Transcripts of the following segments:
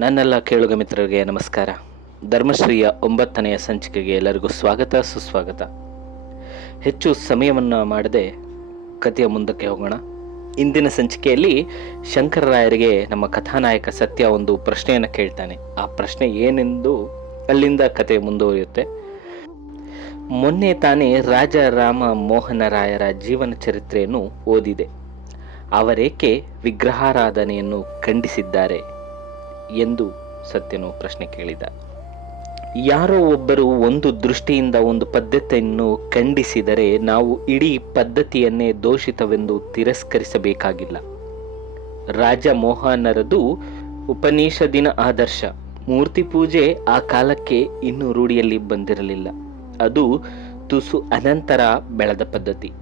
ನನ್ನೆಲ್ಲ ಕೇಳುಗ ಮಿತ್ರರಿಗೆ ನಮಸ್ಕಾರ. ಧರ್ಮಶ್ರೀಯ 9ನೆಯ ಸಂಚಿಕೆಗೆ ಎಲ್ಲರಿಗೂ ಸ್ವಾಗತ ಸುಸ್ವಾಗತ. ಹೆಚ್ಚು ಸಮಯವನ್ನು ಮಾಡದೆ ಕಥೆಯ ಮುಂದಕ್ಕೆ ಹೋಗೋಣ. ಇಂದಿನ ಸಂಚಿಕೆಯಲ್ಲಿ ಶಂಕರರಾಯರಿಗೆ ನಮ್ಮ ಕಥಾನಾಯಕ ಸತ್ಯ ಒಂದು ಪ್ರಶ್ನೆಯನ್ನು ಕೇಳ್ತಾನೆ. ಆ ಪ್ರಶ್ನೆ ಏನೆಂದು ಅಲ್ಲಿಂದ ಕಥೆ ಮುಂದುವರಿಯುತ್ತೆ. ಮೊನ್ನೆ ತಾನೇ ರಾಜ ರಾಮ ಮೋಹನ ರಾಯರ ಜೀವನ ಚರಿತ್ರೆಯನ್ನು ಓದಿದೆ. ಅವರೇಕೆ ವಿಗ್ರಹಾರಾಧನೆಯನ್ನು ಖಂಡಿಸಿದ್ದಾರೆ ಎಂದು ಸತ್ಯನು ಪ್ರಶ್ನೆ ಕೇಳಿದ. ಯಾರೋ ಒಬ್ಬರು ಒಂದು ದೃಷ್ಟಿಯಿಂದ ಒಂದು ಪದ್ಧತಿಯನ್ನು ಖಂಡಿಸಿದರೆ ನಾವು ಇಡೀ ಪದ್ಧತಿಯನ್ನೇ ದೋಷಿತವೆಂದು ತಿರಸ್ಕರಿಸಬೇಕಾಗಿಲ್ಲ. ರಾಜ ಮೋಹನರದು ಉಪನಿಷದಿನ ಆದರ್ಶ. ಮೂರ್ತಿ ಪೂಜೆ ಆ ಕಾಲಕ್ಕೆ ಇನ್ನೂ ರೂಢಿಯಲ್ಲಿ ಬಂದಿರಲಿಲ್ಲ. ಅದು ತುಸು ಅನಂತರ ಬೆಳೆದ ಪದ್ಧತಿ.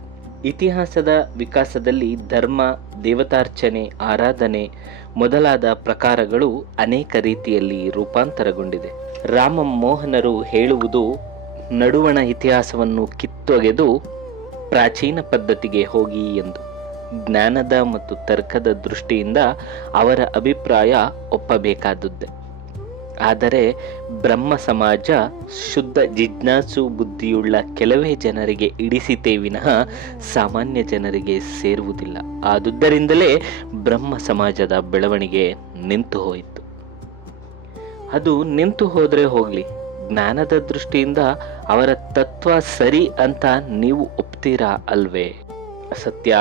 ಇತಿಹಾಸದ ವಿಕಾಸದಲ್ಲಿ ಧರ್ಮ, ದೇವತಾರ್ಚನೆ, ಆರಾಧನೆ ಮೊದಲಾದ ಪ್ರಕಾರಗಳು ಅನೇಕ ರೀತಿಯಲ್ಲಿ ರೂಪಾಂತರಗೊಂಡಿದೆ. ರಾಮ ಮೋಹನರು ಹೇಳುವುದು ನಡುವಣ ಇತಿಹಾಸವನ್ನು ಕಿತ್ತೊಗೆದು ಪ್ರಾಚೀನ ಪದ್ಧತಿಗೆ ಹೋಗಿ ಎಂದು. ಜ್ಞಾನದ ಮತ್ತು ತರ್ಕದ ದೃಷ್ಟಿಯಿಂದ ಅವರ ಅಭಿಪ್ರಾಯ ಒಪ್ಪಬೇಕಾದದ್ದೇ. ಆದರೆ ಬ್ರಹ್ಮ ಸಮಾಜ ಶುದ್ಧ ಜಿಜ್ಞಾಸು ಬುದ್ಧಿಯುಳ್ಳ ಕೆಲವೇ ಜನರಿಗೆ ಇಡಿಸಿತೇ ವಿನಃ ಸಾಮಾನ್ಯ ಜನರಿಗೆ ಸೇರುವುದಿಲ್ಲ. ಆದುದರಿಂದಲೇ ಬ್ರಹ್ಮ ಸಮಾಜದ ಬೆಳವಣಿಗೆ ನಿಂತು ಹೋಯಿತು. ಅದು ನಿಂತು ಹೋದರೆ ಹೋಗಲಿ, ಜ್ಞಾನದ ದೃಷ್ಟಿಯಿಂದ ಅವರ ತತ್ವ ಸರಿ ಅಂತ ನೀವು ಒಪ್ತೀರಾ ಅಲ್ವೇ? ಸತ್ಯ,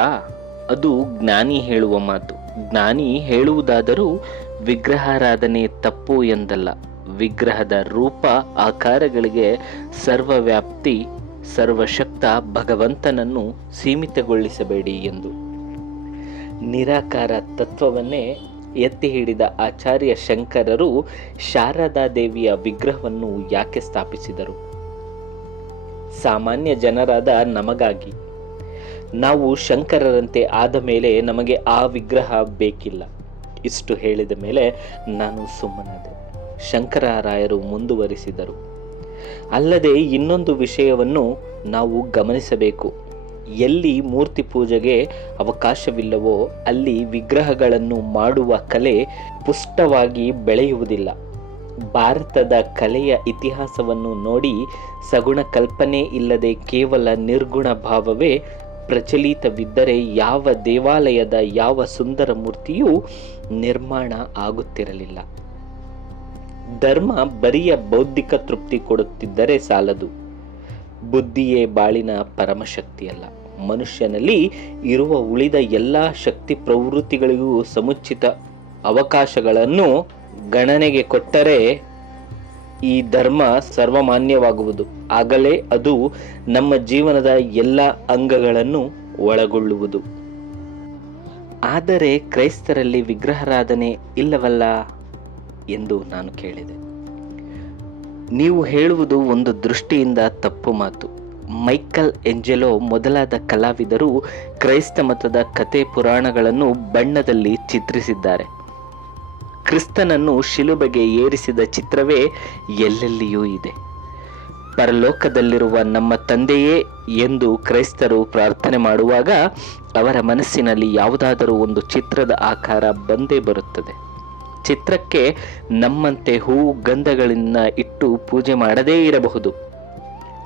ಅದು ಜ್ಞಾನಿ ಹೇಳುವ ಮಾತು. ಜ್ಞಾನಿ ಹೇಳುವುದಾದರೂ ವಿಗ್ರಹಾರಾಧನೆ ತಪ್ಪು ಎಂದಲ್ಲ. ವಿಗ್ರಹದ ರೂಪ ಆಕಾರಗಳಿಗೆ ಸರ್ವವ್ಯಾಪ್ತಿ ಸರ್ವಶಕ್ತ ಭಗವಂತನನ್ನು ಸೀಮಿತಗೊಳಿಸಬೇಡಿ ಎಂದು. ನಿರಾಕಾರ ತತ್ವವನ್ನೇ ಎತ್ತಿ ಹಿಡಿದ ಆಚಾರ್ಯ ಶಂಕರರು ಶಾರದಾ ದೇವಿಯ ವಿಗ್ರಹವನ್ನು ಯಾಕೆ ಸ್ಥಾಪಿಸಿದರು? ಸಾಮಾನ್ಯ ಜನರಾದ ನಮಗಾಗಿ. ನಾವು ಶಂಕರರಂತೆ ಆದ ಮೇಲೆ ನಮಗೆ ಆ ವಿಗ್ರಹ ಬೇಕಿಲ್ಲ. ಇಷ್ಟು ಹೇಳಿದ ಮೇಲೆ ನಾನು ಸುಮ್ಮನಾದೆ. ಶಂಕರರಾಯರು ಮುಂದುವರಿಸಿದರು. ಅಲ್ಲದೆ ಇನ್ನೊಂದು ವಿಷಯವನ್ನು ನಾವು ಗಮನಿಸಬೇಕು. ಎಲ್ಲಿ ಮೂರ್ತಿ ಪೂಜೆಗೆ ಅವಕಾಶವಿಲ್ಲವೋ ಅಲ್ಲಿ ವಿಗ್ರಹಗಳನ್ನು ಮಾಡುವ ಕಲೆ ಪುಷ್ಟವಾಗಿ ಬೆಳೆಯುವುದಿಲ್ಲ. ಭಾರತದ ಕಲೆಯ ಇತಿಹಾಸವನ್ನು ನೋಡಿ ಸಗುಣ ಕಲ್ಪನೆ ಇಲ್ಲದೆ ಕೇವಲ ನಿರ್ಗುಣ ಭಾವವೇ ಪ್ರಚಲಿತವಿದ್ದರೆ ಯಾವ ದೇವಾಲಯದ ಯಾವ ಸುಂದರ ಮೂರ್ತಿಯೂ ನಿರ್ಮಾಣ ಆಗುತ್ತಿರಲಿಲ್ಲ. ಧರ್ಮ ಬರಿಯ ಬೌದ್ಧಿಕ ತೃಪ್ತಿ ಕೊಡುತ್ತಿದ್ದರೆ ಸಾಲದು. ಬುದ್ಧಿಯೇ ಬಾಳಿನ ಪರಮಶಕ್ತಿಯಲ್ಲ. ಮನುಷ್ಯನಲ್ಲಿ ಇರುವ ಉಳಿದ ಎಲ್ಲ ಶಕ್ತಿ ಪ್ರವೃತ್ತಿಗಳಿಗೂ ಸಮುಚಿತ ಅವಕಾಶಗಳನ್ನು ಗಣನೆಗೆ ಕೊಟ್ಟರೆ ಈ ಧರ್ಮ ಸರ್ವಮಾನ್ಯವಾಗುವುದು. ಆಗಲೇ ಅದು ನಮ್ಮ ಜೀವನದ ಎಲ್ಲ ಅಂಗಗಳನ್ನು ಒಳಗೊಳ್ಳುವುದು. ಆದರೆ ಕ್ರೈಸ್ತರಲ್ಲಿ ವಿಗ್ರಹಾರಾಧನೆ ಇಲ್ಲವಲ್ಲ ಎಂದು ನಾನು ಕೇಳಿದೆ. ನೀವು ಹೇಳುವುದು ಒಂದು ದೃಷ್ಟಿಯಿಂದ ತಪ್ಪು ಮಾತು. ಮೈಕಲ್ ಎಂಜೆಲೋ ಮೊದಲಾದ ಕಲಾವಿದರು ಕ್ರೈಸ್ತ ಮತದ ಕತೆ ಪುರಾಣಗಳನ್ನು ಬಣ್ಣದಲ್ಲಿ ಚಿತ್ರಿಸಿದ್ದಾರೆ. ಕ್ರಿಸ್ತನನ್ನು ಶಿಲುಬೆಗೆ ಏರಿಸಿದ ಚಿತ್ರವೇ ಎಲ್ಲೆಲ್ಲಿಯೂ ಇದೆ. ಪರಲೋಕದಲ್ಲಿರುವ ನಮ್ಮ ತಂದೆಯೇ ಎಂದು ಕ್ರೈಸ್ತರು ಪ್ರಾರ್ಥನೆ ಮಾಡುವಾಗ ಅವರ ಮನಸ್ಸಿನಲ್ಲಿ ಯಾವುದಾದರೂ ಒಂದು ಚಿತ್ರದ ಆಕಾರ ಬಂದೇ ಬರುತ್ತದೆ. ಚಿತ್ರಕ್ಕೆ ನಮ್ಮಂತೆ ಹೂವು ಗಂಧಗಳಿಂದ ಇಟ್ಟು ಪೂಜೆ ಮಾಡದೇ ಇರಬಹುದು.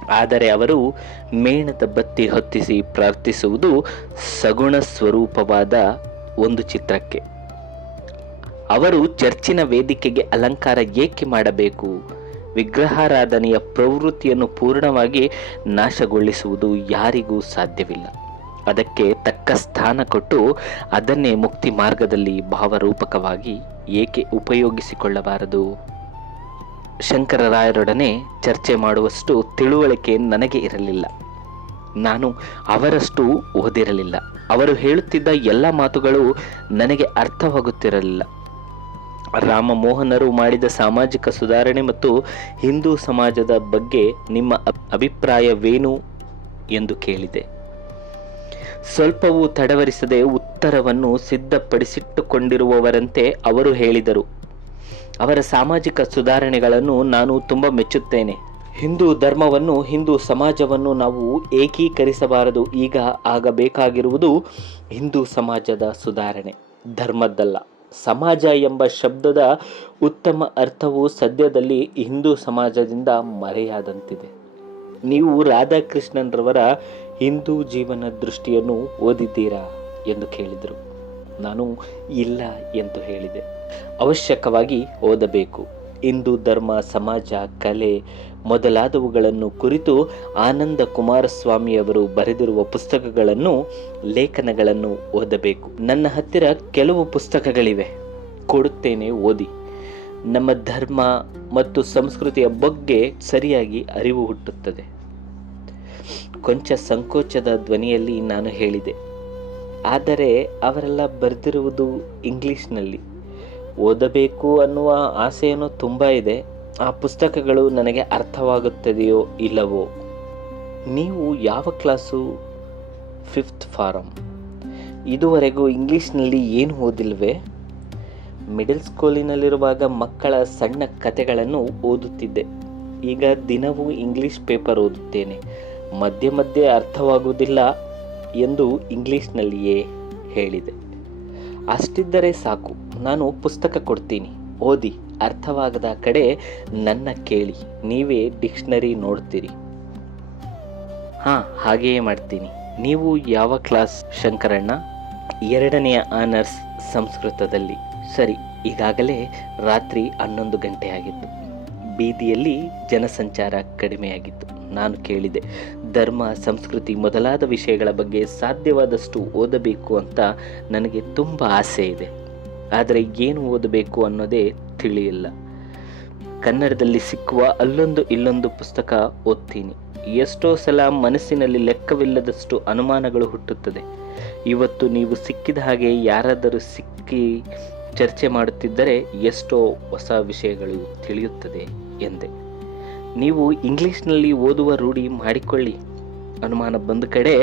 ಆದರೆ ಅವರು ಮೇಣದ ಬತ್ತಿ ಹೊತ್ತಿಸಿ ಪ್ರಾರ್ಥಿಸುವುದು ಸಗುಣ ಸ್ವರೂಪವಾದ ಒಂದು ಚಿತ್ರಕ್ಕೆ. ಅವರು ಚರ್ಚಿನ ವೇದಿಕೆಗೆ ಅಲಂಕಾರ ಏಕೆ ಮಾಡಬೇಕು? ವಿಗ್ರಹಾರಾಧನೆಯ ಪ್ರವೃತ್ತಿಯನ್ನು ಪೂರ್ಣವಾಗಿ ನಾಶಗೊಳಿಸುವುದು ಯಾರಿಗೂ ಸಾಧ್ಯವಿಲ್ಲ. ಅದಕ್ಕೆ ತಕ್ಕ ಸ್ಥಾನ ಕೊಟ್ಟು ಅದನ್ನೇ ಮುಕ್ತಿ ಮಾರ್ಗದಲ್ಲಿ ಭಾವರೂಪಕವಾಗಿ ಏಕೆ ಉಪಯೋಗಿಸಿಕೊಳ್ಳಬಾರದು? ಶಂಕರರಾಯರೊಡನೆ ಚರ್ಚೆ ಮಾಡುವಷ್ಟು ತಿಳುವಳಿಕೆ ನನಗೆ ಇರಲಿಲ್ಲ. ನಾನು ಅವರಷ್ಟು ಓದಿರಲಿಲ್ಲ. ಅವರು ಹೇಳುತ್ತಿದ್ದ ಎಲ್ಲ ಮಾತುಗಳು ನನಗೆ ಅರ್ಥವಾಗುತ್ತಿರಲಿಲ್ಲ. ರಾಮ ಮೋಹನರು ಮಾಡಿದ ಸಾಮಾಜಿಕ ಸುಧಾರಣೆ ಮತ್ತು ಹಿಂದೂ ಸಮಾಜದ ಬಗ್ಗೆ ನಿಮ್ಮ ಅಭಿಪ್ರಾಯವೇನು ಎಂದು ಕೇಳಿದೆ. ಸ್ವಲ್ಪವೂ ತಡವರಿಸದೆ ಉತ್ತರವನ್ನು ಸಿದ್ಧಪಡಿಸಿಟ್ಟುಕೊಂಡಿರುವವರಂತೆ ಅವರು ಹೇಳಿದರು. ಅವರ ಸಾಮಾಜಿಕ ಸುಧಾರಣೆಗಳನ್ನು ನಾನು ತುಂಬ ಮೆಚ್ಚುತ್ತೇನೆ. ಹಿಂದೂ ಧರ್ಮವನ್ನು, ಹಿಂದೂ ಸಮಾಜವನ್ನು ನಾವು ಏಕೀಕರಿಸಬಾರದು. ಈಗ ಆಗಬೇಕಾಗಿರುವುದು ಹಿಂದೂ ಸಮಾಜದ ಸುಧಾರಣೆ, ಧರ್ಮದ್ದಲ್ಲ. ಸಮಾಜ ಎಂಬ ಶಬ್ದದ ಉತ್ತಮ ಅರ್ಥವು ಸದ್ಯದಲ್ಲಿ ಹಿಂದೂ ಸಮಾಜದಿಂದ ಮರೆಯಾದಂತಿದೆ. ನೀವು ರಾಧಾಕೃಷ್ಣನ್ರವರ ಹಿಂದೂ ಜೀವನ ದೃಷ್ಟಿಯನ್ನು ಓದಿದ್ದೀರಾ ಎಂದು ಕೇಳಿದರು. ನಾನು ಇಲ್ಲ ಎಂದು ಹೇಳಿದೆ. ಅವಶ್ಯಕವಾಗಿ ಓದಬೇಕು. ಹಿಂದೂ ಧರ್ಮ, ಸಮಾಜ, ಕಲೆ ಮೊದಲಾದವುಗಳನ್ನು ಕುರಿತು ಆನಂದ ಕುಮಾರಸ್ವಾಮಿಯವರು ಬರೆದಿರುವ ಪುಸ್ತಕಗಳನ್ನು, ಲೇಖನಗಳನ್ನು ಓದಬೇಕು. ನನ್ನ ಹತ್ತಿರ ಕೆಲವು ಪುಸ್ತಕಗಳಿವೆ, ಕೊಡುತ್ತೇನೆ, ಓದಿ. ನಮ್ಮ ಧರ್ಮ ಮತ್ತು ಸಂಸ್ಕೃತಿಯ ಬಗ್ಗೆ ಸರಿಯಾಗಿ ಅರಿವು ಹುಟ್ಟುತ್ತದೆ. ಕೊಂಚ ಸಂಕೋಚದ ಧ್ವನಿಯಲ್ಲಿ ನಾನು ಹೇಳಿದೆ. ಆದರೆ ಅವರೆಲ್ಲ ಬರೆದಿರುವುದು ಇಂಗ್ಲಿಷ್ನಲ್ಲಿ. ಓದಬೇಕು ಅನ್ನುವ ಆಸೆಯೇನೋ ತುಂಬ ಇದೆ. ಆ ಪುಸ್ತಕಗಳು ನನಗೆ ಅರ್ಥವಾಗುತ್ತದೆಯೋ ಇಲ್ಲವೋ. ನೀವು ಯಾವ ಕ್ಲಾಸು? 5th form. ಇದುವರೆಗೂ ಇಂಗ್ಲಿಷ್ನಲ್ಲಿ ಏನು ಓದಿಲ್ವೇ? ಮಿಡಲ್ ಸ್ಕೂಲಿನಲ್ಲಿರುವಾಗ ಮಕ್ಕಳ ಸಣ್ಣ ಕಥೆಗಳನ್ನು ಓದುತ್ತಿದ್ದೆ. ಈಗ ದಿನವೂ ಇಂಗ್ಲಿಷ್ ಪೇಪರ್ ಓದುತ್ತೇನೆ. ಮಧ್ಯೆ ಮಧ್ಯೆ ಅರ್ಥವಾಗುವುದಿಲ್ಲ ಎಂದು ಇಂಗ್ಲಿಷ್ನಲ್ಲಿಯೇ ಹೇಳಿದೆ. ಅಷ್ಟಿದ್ದರೆ ಸಾಕು, ನಾನು ಪುಸ್ತಕ ಕೊಡ್ತೀನಿ, ಓದಿ. ಅರ್ಥವಾಗದ ಕಡೆ ನನ್ನ ಕೇಳಿ, ನೀವೇ ಡಿಕ್ಷನರಿ ನೋಡ್ತೀರಿ. ಹಾಗೆಯೇ ಮಾಡ್ತೀನಿ. ನೀವು ಯಾವ ಕ್ಲಾಸ್ ಶಂಕರಣ್ಣ? 2ನೇ ಆನರ್ಸ್ ಸಂಸ್ಕೃತದಲ್ಲಿ. ಸರಿ. ಈಗಾಗಲೇ ರಾತ್ರಿ 11 ಗಂಟೆಯಾಗಿತ್ತು. ಬೀದಿಯಲ್ಲಿ ಜನಸಂಚಾರ ಕಡಿಮೆಯಾಗಿತ್ತು. ನಾನು ಕೇಳಿದೆ. ಧರ್ಮ, ಸಂಸ್ಕೃತಿ ಮೊದಲಾದ ವಿಷಯಗಳ ಬಗ್ಗೆ ಸಾಧ್ಯವಾದಷ್ಟು ಓದಬೇಕು ಅಂತ ನನಗೆ ತುಂಬ ಆಸೆ ಇದೆ. ಆದರೆ ಏನು ಓದಬೇಕು ಅನ್ನೋದೇ ತಿಳಿಯಿಲ್ಲ. ಕನ್ನಡದಲ್ಲಿ ಸಿಕ್ಕುವ ಅಲ್ಲೊಂದು ಇಲ್ಲೊಂದು ಪುಸ್ತಕ ಓದ್ತೀನಿ. ಎಷ್ಟೋ ಸಲ ಮನಸ್ಸಿನಲ್ಲಿ ಲೆಕ್ಕವಿಲ್ಲದಷ್ಟು ಅನುಮಾನಗಳು ಹುಟ್ಟುತ್ತದೆ. ಇವತ್ತು ನೀವು ಸಿಕ್ಕಿದ ಹಾಗೆ ಯಾರಾದರೂ ಸಿಕ್ಕಿ ಚರ್ಚೆ ಮಾಡುತ್ತಿದ್ದರೆ ಎಷ್ಟೋ ಹೊಸ ವಿಷಯಗಳು ತಿಳಿಯುತ್ತದೆ ಎಂದೆ. ನೀವು ಇಂಗ್ಲಿಷ್ನಲ್ಲಿ ಓದುವ ರೂಢಿ ಮಾಡಿಕೊಳ್ಳಿ. ಅನುಮಾನ ಬಂದ ಕಡೆ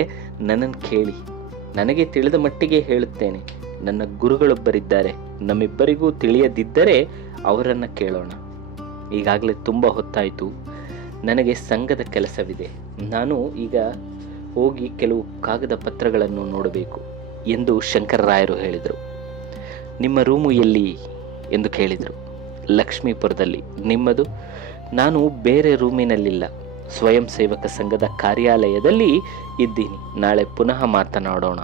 ನನ್ನನ್ನು ಕೇಳಿ. ನನಗೆ ತಿಳಿದ ಮಟ್ಟಿಗೆ ಹೇಳುತ್ತೇನೆ. ನನ್ನ ಗುರುಗಳೊಬ್ಬರಿದ್ದಾರೆ. ನಮ್ಮಿಬ್ಬರಿಗೂ ತಿಳಿಯದಿದ್ದರೆ ಅವರನ್ನು ಕೇಳೋಣ. ಈಗಾಗಲೇ ತುಂಬ ಹೊತ್ತಾಯಿತು. ನನಗೆ ಸಂಘದ ಕೆಲಸವಿದೆ. ನಾನು ಈಗ ಹೋಗಿ ಕೆಲವು ಕಾಗದ ಪತ್ರಗಳನ್ನು ನೋಡಬೇಕು ಎಂದು ಶಂಕರರಾಯರು ಹೇಳಿದರು. ನಿಮ್ಮ ರೂಮು ಎಲ್ಲಿ ಎಂದು ಕೇಳಿದರು. ಲಕ್ಷ್ಮೀಪುರದಲ್ಲಿ. ನಿಮ್ಮದು? ನಾನು ಬೇರೆ ರೂಮಿನಲ್ಲಿಲ್ಲ, ಸ್ವಯಂ ಸೇವಕ ಸಂಘದ ಕಾರ್ಯಾಲಯದಲ್ಲಿ ಇದ್ದೀನಿ. ನಾಳೆ ಪುನಃ ಮಾತನಾಡೋಣ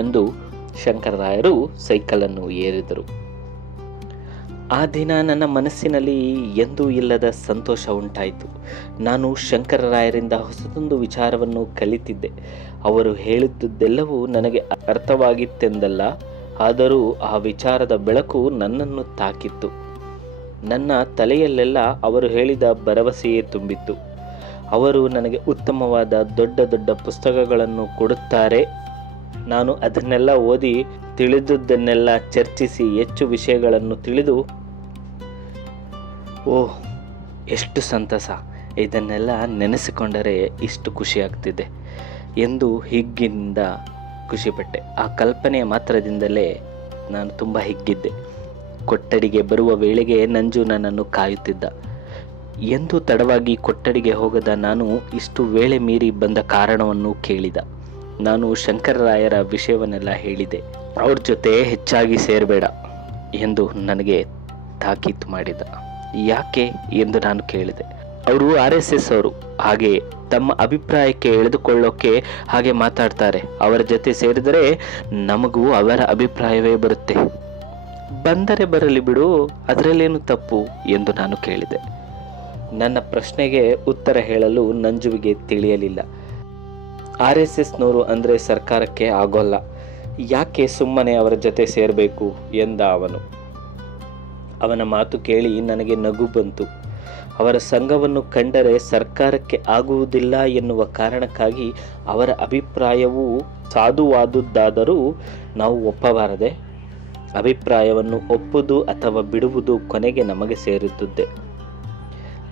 ಎಂದು ಶಂಕರರಾಯರು ಸೈಕಲನ್ನು ಏರಿದರು. ಆ ದಿನ ನನ್ನ ಮನಸ್ಸಿನಲ್ಲಿ ಎಂದೂ ಇಲ್ಲದ ಸಂತೋಷ ಉಂಟಾಯಿತು. ನಾನು ಶಂಕರರಾಯರಿಂದ ಹೊಸದೊಂದು ವಿಚಾರವನ್ನು ಕಲಿತಿದ್ದೆ. ಅವರು ಹೇಳುತ್ತಿದ್ದೆಲ್ಲವೂ ನನಗೆ ಅರ್ಥವಾಗಿತ್ತೆಂದಲ್ಲ, ಆದರೂ ಆ ವಿಚಾರದ ಬೆಳಕು ನನ್ನನ್ನು ತಾಕಿತ್ತು. ನನ್ನ ತಲೆಯಲ್ಲೆಲ್ಲ ಅವರು ಹೇಳಿದ ಭರವಸೆಯೇ ತುಂಬಿತ್ತು. ಅವರು ನನಗೆ ಉತ್ತಮವಾದ ದೊಡ್ಡ ದೊಡ್ಡ ಪುಸ್ತಕಗಳನ್ನು ಕೊಡುತ್ತಾರೆ. ನಾನು ಅದನ್ನೆಲ್ಲ ಓದಿ ತಿಳಿದುದನ್ನೆಲ್ಲ ಚರ್ಚಿಸಿ ಹೆಚ್ಚು ವಿಷಯಗಳನ್ನು ತಿಳಿದು, ಓಹ್ ಎಷ್ಟು ಸಂತಸ, ಇದನ್ನೆಲ್ಲ ನೆನೆಸಿಕೊಂಡರೆ ಇಷ್ಟು ಖುಷಿಯಾಗ್ತಿದೆ ಎಂದು ಹಿಗ್ಗಿನಿಂದ ಖುಷಿಪಟ್ಟೆ. ಆ ಕಲ್ಪನೆಯ ಮಾತ್ರದಿಂದಲೇ ನಾನು ತುಂಬ ಹಿಗ್ಗಿದ್ದೆ. ಕೊಠಡಿಗೆ ಬರುವ ವೇಳೆಗೆ ನಂಜು ನನ್ನನ್ನು ಕಾಯುತ್ತಿದ್ದ. ಎಂದು ತಡವಾಗಿ ಕೊಠಡಿಗೆ ಹೋಗದ ನಾನು ಇಷ್ಟು ವೇಳೆ ಮೀರಿ ಬಂದ ಕಾರಣವನ್ನು ಕೇಳಿದ. ನಾನು ಶಂಕರರಾಯರ ವಿಷಯವನ್ನೆಲ್ಲ ಹೇಳಿದೆ. ಅವ್ರ ಜೊತೆ ಹೆಚ್ಚಾಗಿ ಸೇರಬೇಡ ಎಂದು ನನಗೆ ತಾಕೀತು ಮಾಡಿದ. ಯಾಕೆ ಎಂದು ನಾನು ಕೇಳಿದೆ. ಅವರು RSS ಅವರು, ಹಾಗೆ ತಮ್ಮ ಅಭಿಪ್ರಾಯಕ್ಕೆ ಎಳೆದುಕೊಳ್ಳೋಕೆ ಹಾಗೆ ಮಾತಾಡ್ತಾರೆ. ಅವರ ಜೊತೆ ಸೇರಿದರೆ ನಮಗೂ ಅವರ ಅಭಿಪ್ರಾಯವೇ ಬರುತ್ತೆ. ಬಂದರೆ ಬರಲಿ ಬಿಡು, ಅದರಲ್ಲೇನು ತಪ್ಪು ಎಂದು ನಾನು ಕೇಳಿದೆ. ನನ್ನ ಪ್ರಶ್ನೆಗೆ ಉತ್ತರ ಹೇಳಲು ನಂಜುವಿಗೆ ತಿಳಿಯಲಿಲ್ಲ. RSSನವರು ಅಂದರೆ ಸರ್ಕಾರಕ್ಕೆ ಆಗೋಲ್ಲ, ಯಾಕೆ ಸುಮ್ಮನೆ ಅವರ ಜೊತೆ ಸೇರಬೇಕು ಎಂದ ಅವನು. ಅವನ ಮಾತು ಕೇಳಿ ನನಗೆ ನಗು ಬಂತು. ಅವರ ಸಂಘವನ್ನು ಕಂಡರೆ ಸರ್ಕಾರಕ್ಕೆ ಆಗುವುದಿಲ್ಲ ಎನ್ನುವ ಕಾರಣಕ್ಕಾಗಿ ಅವರ ಅಭಿಪ್ರಾಯವೂ ಸಾಧುವಾದುದಾದರೂ ನಾವು ಒಪ್ಪಬಾರದೆ? ಅಭಿಪ್ರಾಯವನ್ನು ಒಪ್ಪುವುದು ಅಥವಾ ಬಿಡುವುದು ಕೊನೆಗೆ ನಮಗೆ ಸೇರಿದ್ದುದೇ.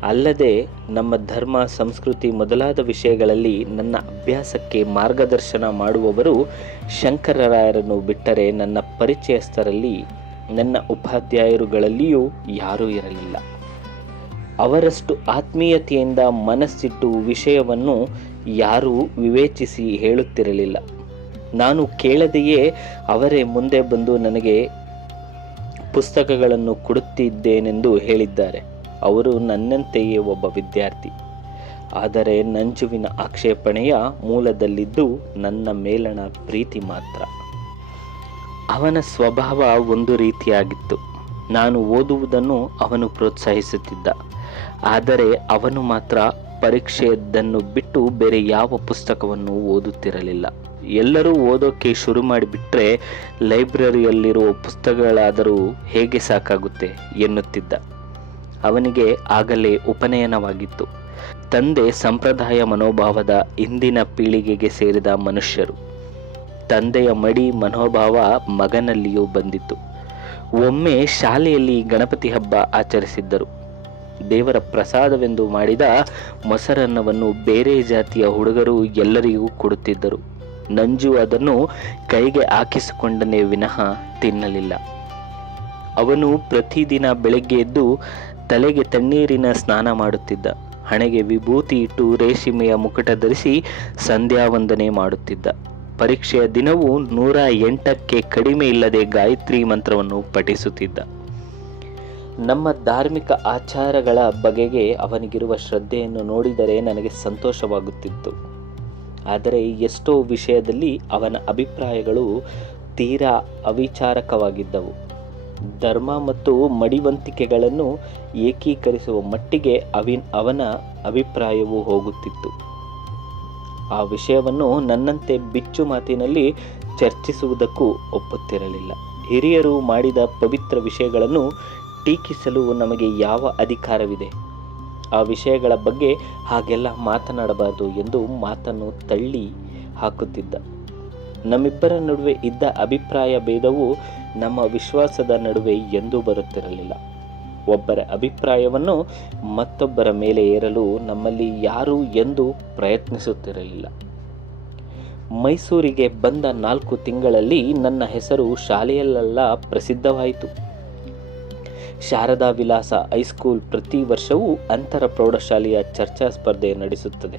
ಅಲ್ಲದೆ ನಮ್ಮ ಧರ್ಮ, ಸಂಸ್ಕೃತಿ ಮೊದಲಾದ ವಿಷಯಗಳಲ್ಲಿ ನನ್ನ ಅಭ್ಯಾಸಕ್ಕೆ ಮಾರ್ಗದರ್ಶನ ಮಾಡುವವರು ಶಂಕರರಾಯರನ್ನು ಬಿಟ್ಟರೆ ನನ್ನ ಪರಿಚಯಸ್ಥರಲ್ಲಿ, ನನ್ನ ಉಪಾಧ್ಯಾಯರುಗಳಲ್ಲಿಯೂ ಯಾರೂ ಇರಲಿಲ್ಲ. ಅವರಷ್ಟು ಆತ್ಮೀಯತೆಯಿಂದ ಮನಸ್ಸಿಟ್ಟು ವಿಷಯವನ್ನು ಯಾರೂ ವಿವೇಚಿಸಿ ಹೇಳುತ್ತಿರಲಿಲ್ಲ. ನಾನು ಕೇಳದೆಯೇ ಅವರೇ ಮುಂದೆ ಬಂದು ನನಗೆ ಪುಸ್ತಕಗಳನ್ನು ಕೊಡುತ್ತಿದ್ದೇನೆಂದು ಹೇಳಿದ್ದಾರೆ. ಅವರು ನನ್ನಂತೆಯೇ ಒಬ್ಬ ವಿದ್ಯಾರ್ಥಿ. ಆದರೆ ನಂಜುವಿನ ಆಕ್ಷೇಪಣೆಯ ಮೂಲದಲ್ಲಿದ್ದು ನನ್ನ ಮೇಲಣ ಪ್ರೀತಿ ಮಾತ್ರ. ಅವನ ಸ್ವಭಾವ ಒಂದು ರೀತಿಯಾಗಿತ್ತು. ನಾನು ಓದುವುದನ್ನು ಅವನು ಪ್ರೋತ್ಸಾಹಿಸುತ್ತಿದ್ದ. ಆದರೆ ಅವನು ಮಾತ್ರ ಪರೀಕ್ಷೆಯದ್ದನ್ನು ಬಿಟ್ಟು ಬೇರೆ ಯಾವ ಪುಸ್ತಕವನ್ನು ಓದುತ್ತಿರಲಿಲ್ಲ. ಎಲ್ಲರೂ ಓದೋಕ್ಕೆ ಶುರು ಮಾಡಿಬಿಟ್ರೆ ಲೈಬ್ರರಿಯಲ್ಲಿರುವ ಪುಸ್ತಕಗಳಾದರೂ ಹೇಗೆ ಸಾಕಾಗುತ್ತೆ ಎನ್ನುತ್ತಿದ್ದ. ಅವನಿಗೆ ಆಗಲೇ ಉಪನಯನವಾಗಿತ್ತು. ತಂದೆ ಸಂಪ್ರದಾಯ ಮನೋಭಾವದ ಇಂದಿನ ಪೀಳಿಗೆಗೆ ಸೇರಿದ ಮನುಷ್ಯರು. ತಂದೆಯ ಮಡಿ ಮನೋಭಾವ ಮಗನಲ್ಲಿಯೂ ಬಂದಿತ್ತು. ಒಮ್ಮೆ ಶಾಲೆಯಲ್ಲಿ ಗಣಪತಿ ಹಬ್ಬ ಆಚರಿಸಿದ್ದರು. ದೇವರ ಪ್ರಸಾದವೆಂದು ಮಾಡಿದ ಮೊಸರನ್ನವನ್ನು ಬೇರೆ ಜಾತಿಯ ಹುಡುಗರು ಎಲ್ಲರಿಗೂ ಕೊಡುತ್ತಿದ್ದರು. ನಂಜು ಅದನ್ನು ಕೈಗೆ ಹಾಕಿಸಿಕೊಂಡನೇ ವಿನಃ ತಿನ್ನಲಿಲ್ಲ. ಅವನು ಪ್ರತಿದಿನ ಬೆಳಗ್ಗೆ ಎದ್ದು ತಲೆಗೆ ತಣ್ಣೀರಿನ ಸ್ನಾನ ಮಾಡುತ್ತಿದ್ದ. ಹಣೆಗೆ ವಿಭೂತಿ ಇಟ್ಟು ರೇಷ್ಮೆಯ ಮುಕುಟ ಧರಿಸಿ ಸಂಧ್ಯಾ ವಂದನೆ ಮಾಡುತ್ತಿದ್ದ. ಪರೀಕ್ಷೆಯ ದಿನವೂ 108ಕ್ಕೆ ಕಡಿಮೆ ಇಲ್ಲದೆ ಗಾಯತ್ರಿ ಮಂತ್ರವನ್ನು ಪಠಿಸುತ್ತಿದ್ದ. ನಮ್ಮ ಧಾರ್ಮಿಕ ಆಚಾರಗಳ ಬಗೆಗೆ ಅವನಿಗಿರುವ ಶ್ರದ್ಧೆಯನ್ನು ನೋಡಿದರೆ ನನಗೆ ಸಂತೋಷವಾಗುತ್ತಿತ್ತು. ಆದರೆ ಎಷ್ಟೋ ವಿಷಯದಲ್ಲಿ ಅವನ ಅಭಿಪ್ರಾಯಗಳು ತೀರಾ ಅವಿಚಾರಕವಾಗಿದ್ದವು. ಧರ್ಮ ಮತ್ತು ಮಡಿವಂತಿಕೆಗಳನ್ನು ಏಕೀಕರಿಸುವ ಮಟ್ಟಿಗೆ ಅವನ ಅಭಿಪ್ರಾಯವು ಹೋಗುತ್ತಿತ್ತು. ಆ ವಿಷಯವನ್ನು ನನ್ನಂತೆ ಬಿಚ್ಚು ಮಾತಿನಲ್ಲಿ ಚರ್ಚಿಸುವುದಕ್ಕೂ ಒಪ್ಪುತ್ತಿರಲಿಲ್ಲ. ಹಿರಿಯರು ಮಾಡಿದ ಪವಿತ್ರ ವಿಷಯಗಳನ್ನು ಟೀಕಿಸಲು ನಮಗೆ ಯಾವ ಅಧಿಕಾರವಿದೆ? ಆ ವಿಷಯಗಳ ಬಗ್ಗೆ ಹಾಗೆಲ್ಲ ಮಾತನಾಡಬಾರದು ಎಂದು ಮಾತನ್ನು ತಳ್ಳಿ ಹಾಕುತ್ತಿದ್ದ. ನಮ್ಮಿಬ್ಬರ ನಡುವೆ ಇದ್ದ ಅಭಿಪ್ರಾಯ ಭೇದವು ನಮ್ಮ ವಿಶ್ವಾಸದ ನಡುವೆ ಎಂದೂ ಬರುತ್ತಿರಲಿಲ್ಲ. ಒಬ್ಬರ ಅಭಿಪ್ರಾಯವನ್ನು ಮತ್ತೊಬ್ಬರ ಮೇಲೆ ಏರಲು ನಮ್ಮಲ್ಲಿ ಯಾರೂ ಎಂದೂ ಪ್ರಯತ್ನಿಸುತ್ತಿರಲಿಲ್ಲ. ಮೈಸೂರಿಗೆ ಬಂದ 4 ತಿಂಗಳಲ್ಲಿ ನನ್ನ ಹೆಸರು ಶಾಲೆಯಲ್ಲೆಲ್ಲ ಪ್ರಸಿದ್ಧವಾಯಿತು. ಶಾರದಾ ವಿಲಾಸ ಹೈಸ್ಕೂಲ್ ಪ್ರತಿ ವರ್ಷವೂ ಅಂತರ ಪ್ರೌಢಶಾಲೆಯ ಚರ್ಚಾ ಸ್ಪರ್ಧೆ ನಡೆಸುತ್ತದೆ.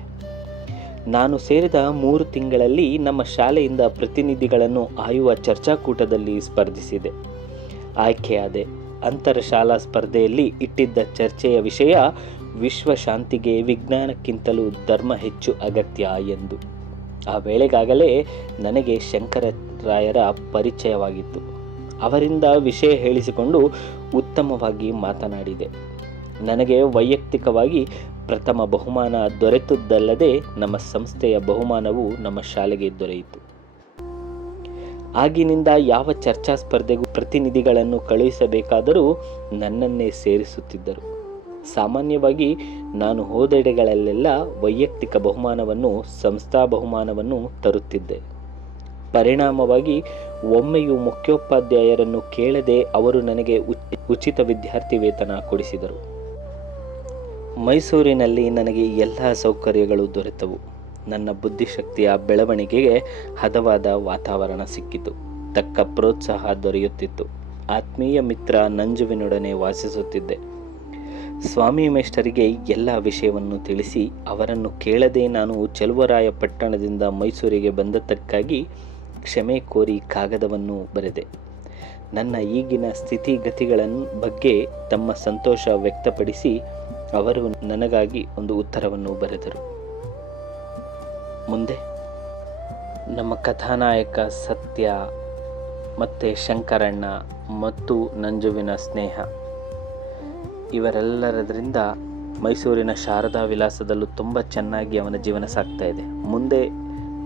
ನಾನು ಸೇರಿದ 3 ತಿಂಗಳಲ್ಲಿ ನಮ್ಮ ಶಾಲೆಯಿಂದ ಪ್ರತಿನಿಧಿಗಳನ್ನು ಆಯುವ ಚರ್ಚಾಕೂಟದಲ್ಲಿ ಸ್ಪರ್ಧಿಸಿದೆ. ಆಯ್ಕೆಯಾದೆ. ಅಂತರ ಶಾಲಾ ಸ್ಪರ್ಧೆಯಲ್ಲಿ ಇಟ್ಟಿದ್ದ ಚರ್ಚೆಯ ವಿಷಯ ವಿಶ್ವ ಶಾಂತಿಗೆ ವಿಜ್ಞಾನಕ್ಕಿಂತಲೂ ಧರ್ಮ ಹೆಚ್ಚು ಅಗತ್ಯ ಎಂದು. ಆ ವೇಳೆಗಾಗಲೇ ನನಗೆ ಶಂಕರರಾಯರ ಪರಿಚಯವಾಗಿತ್ತು. ಅವರಿಂದ ವಿಷಯ ಹೇಳಿಸಿಕೊಂಡು ಉತ್ತಮವಾಗಿ ಮಾತನಾಡಿದೆ. ನನಗೆ ವೈಯಕ್ತಿಕವಾಗಿ ಪ್ರಥಮ ಬಹುಮಾನ ದೊರೆತದ್ದಲ್ಲದೆ ನಮ್ಮ ಸಂಸ್ಥೆಯ ಬಹುಮಾನವು ನಮ್ಮ ಶಾಲೆಗೆ ದೊರೆಯಿತು. ಆಗಿನಿಂದ ಯಾವ ಚರ್ಚಾ ಸ್ಪರ್ಧೆಗೂ ಪ್ರತಿನಿಧಿಗಳನ್ನು ಕಳುಹಿಸಬೇಕಾದರೂ ನನ್ನನ್ನೇ ಸೇರಿಸುತ್ತಿದ್ದರು. ಸಾಮಾನ್ಯವಾಗಿ ನಾನು ಹೋದೆಡೆಗಳಲ್ಲೆಲ್ಲ ವೈಯಕ್ತಿಕ ಬಹುಮಾನವನ್ನು, ಸಂಸ್ಥಾ ಬಹುಮಾನವನ್ನು ತರುತ್ತಿದ್ದೆ. ಪರಿಣಾಮವಾಗಿ ಒಮ್ಮೆಯೂ ಮುಖ್ಯೋಪಾಧ್ಯಾಯರನ್ನು ಕೇಳದೆ ಅವರು ನನಗೆ ಉಚಿತ ವಿದ್ಯಾರ್ಥಿ ವೇತನ ಕೊಡಿಸಿದರು. ಮೈಸೂರಿನಲ್ಲಿ ನನಗೆ ಎಲ್ಲ ಸೌಕರ್ಯಗಳು ದೊರೆತವು. ನನ್ನ ಬುದ್ಧಿಶಕ್ತಿಯ ಬೆಳವಣಿಗೆಗೆ ಹದವಾದ ವಾತಾವರಣ ಸಿಕ್ಕಿತು. ತಕ್ಕ ಪ್ರೋತ್ಸಾಹ ದೊರೆಯುತ್ತಿತ್ತು. ಆತ್ಮೀಯ ಮಿತ್ರ ನಂಜುವಿನೊಡನೆ ವಾಸಿಸುತ್ತಿದ್ದೆ. ಸ್ವಾಮಿ ಮೇಷ್ಟರಿಗೆ ಎಲ್ಲ ವಿಷಯವನ್ನು ತಿಳಿಸಿ ಅವರನ್ನು ಕೇಳದೆ ನಾನು ಚೆಲುವರಾಯ ಪಟ್ಟಣದಿಂದ ಮೈಸೂರಿಗೆ ಬಂದದ್ದಕ್ಕಾಗಿ ಕ್ಷಮೆ ಕೋರಿ ಕಾಗದವನ್ನು ಬರೆದೆ. ನನ್ನ ಈಗಿನ ಸ್ಥಿತಿಗತಿಗಳ ಬಗ್ಗೆ ತಮ್ಮ ಸಂತೋಷ ವ್ಯಕ್ತಪಡಿಸಿ ಅವರು ನನಗಾಗಿ ಒಂದು ಉತ್ತರವನ್ನು ಬರೆದರು. ಮುಂದೆ ನಮ್ಮ ಕಥಾನಾಯಕ ಸತ್ಯ ಮತ್ತು ಶಂಕರಣ್ಣ ಮತ್ತು ನಂಜುವಿನ ಸ್ನೇಹ ಇವರೆಲ್ಲರದರಿಂದ ಮೈಸೂರಿನ ಶಾರದಾ ವಿಲಾಸದಲ್ಲೂ ತುಂಬ ಚೆನ್ನಾಗಿ ಅವನ ಜೀವನ ಸಾಗ್ತಾ ಇದೆ. ಮುಂದೆ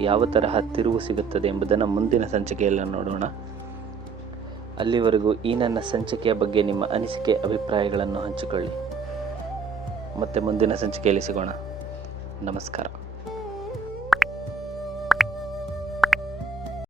ಯಾವ ತರಹ ತಿರುವು ಸಿಗುತ್ತದೆ ಎಂಬುದನ್ನು ಮುಂದಿನ ಸಂಚಿಕೆಯಲ್ಲಿ ನೋಡೋಣ. ಅಲ್ಲಿವರೆಗೂ ಈ ನನ್ನ ಸಂಚಿಕೆಯ ಬಗ್ಗೆ ನಿಮ್ಮ ಅನಿಸಿಕೆ ಅಭಿಪ್ರಾಯಗಳನ್ನು ಹಂಚಿಕೊಳ್ಳಿ. ಮತ್ತೆ ಮುಂದಿನ ಸಂಚಿಕೆಯಲ್ಲಿ ಸಿಗೋಣ. ನಮಸ್ಕಾರ.